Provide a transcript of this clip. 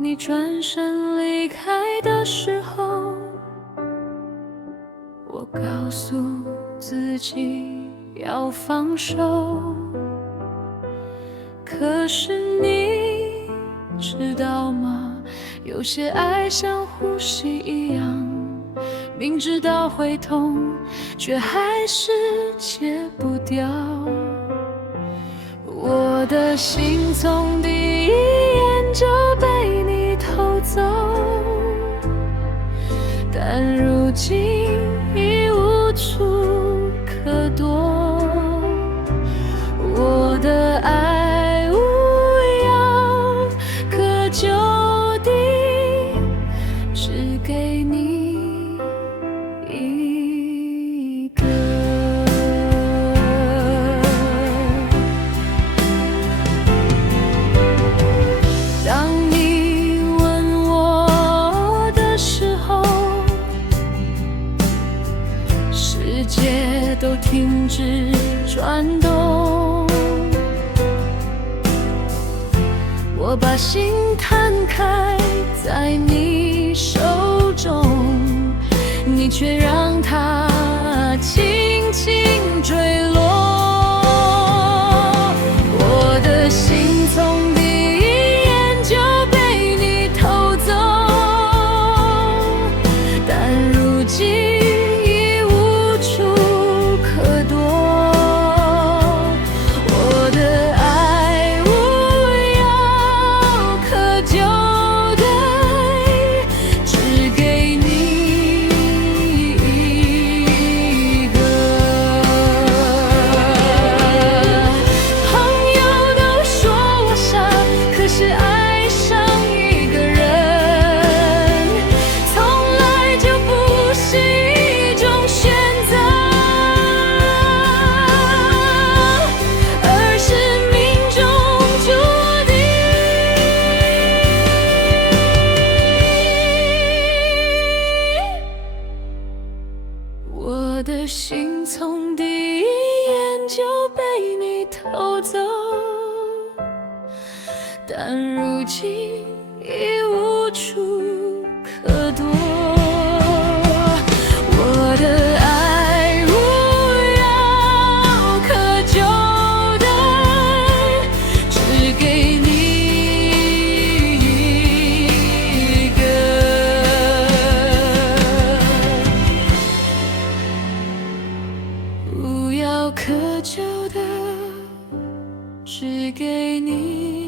你转身离开的时候，我告诉自己要放手。可是你知道吗？有些爱像呼吸一样，明知道会痛，却还是戒不掉。我的心从第一眼就被你偷走，但如今已无处可躲。我的爱无药可救的，只给你一个。当你问我的时候，世界都停止转动，我把心摊开在你手中，你却让它轻轻坠落。我的心从第一眼就被你偷走，但如今已无处可躲。我的爱无药可救的，只给你一个。朋友都说我傻，可是爱上一个人，从来就不是一种选择，而是命中注定。我的心从第一眼就被你偷走，但如今已无处可躲。我的爱无药可救的，只给你一个。无药可救的，只给你